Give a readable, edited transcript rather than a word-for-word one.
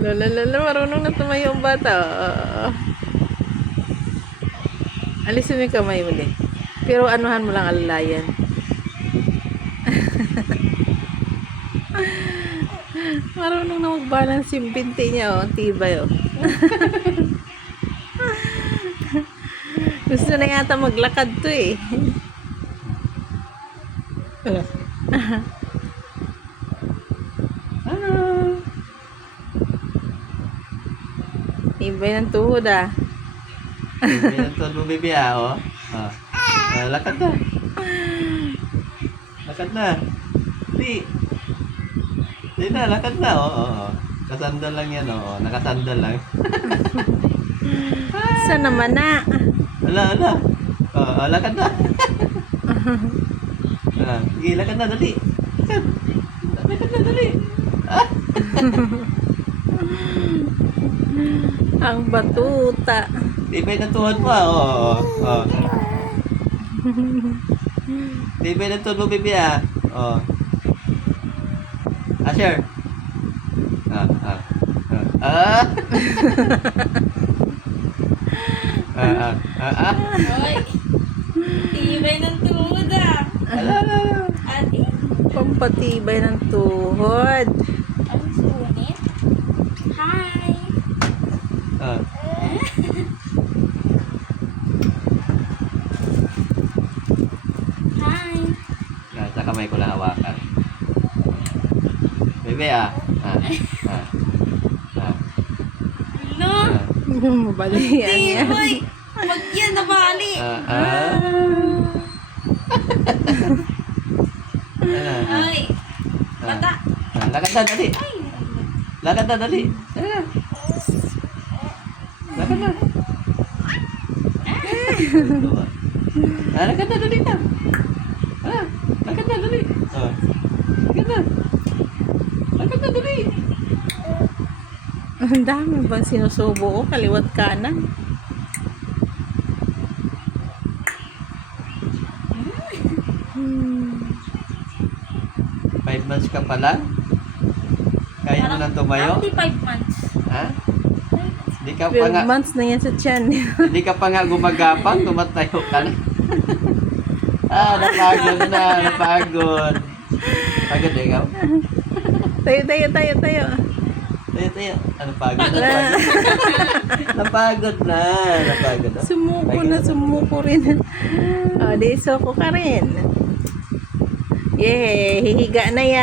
Lala, marunong na tumayo ang bata. Alisin mo yung kamay mo din. Pero anuhan mo lang alalayan. Marunong na mag-balance yung binti niya, oh. Ang tibay, oh. Gusto na yata maglakad to, eh. Tibay ng tuhod, ah. Tibay ng tuhod mo, baby, ah, oh. Lakad na. Lakad na. Di. Di na, lakad na, oh. Kasandal lang yan, oh. Nakasandal lang. Saan naman na? Ala. Lakad na. Sige, lakad na, dali. Lakad na, dali. Ang batuta. Tibay ng tuhod mo, ah, oh. Tibay ng tuhod mo, baby, ah. Oh. Asher. Hoy! Tibay ng tuhod ah! Ate? Pampatibay ng tuhod. Ang sunit? Hi! Hi! Sa kamay ko lang hawakan. Bebe, ah. No! Mabalian yan. Tibay! Wag yan, nabali! Hoy! Bata! Lakad na, dali. Ay! Lakad na, dali. Lakad na. Lakad na, dali na. Lakad na, dali. Lakad na. Lakad na, dali. Ang dami bang sinusubo ko, kaliwat kanan. Five months ka pa lang? Kaya mo nang tumayo? Ate, 5 months. Ha? Hindi ka pa 12 nga, months na yan sa tiyan. hindi ka pa nga gumagapang, tumatayo ka na. Napagod na, napagod. Pagod ikaw? Tayo. Tayo. Ano pagod na? Napagod na. Napagod na. Sumuko rin. Di soko ka rin. Yay, hihiga na yan.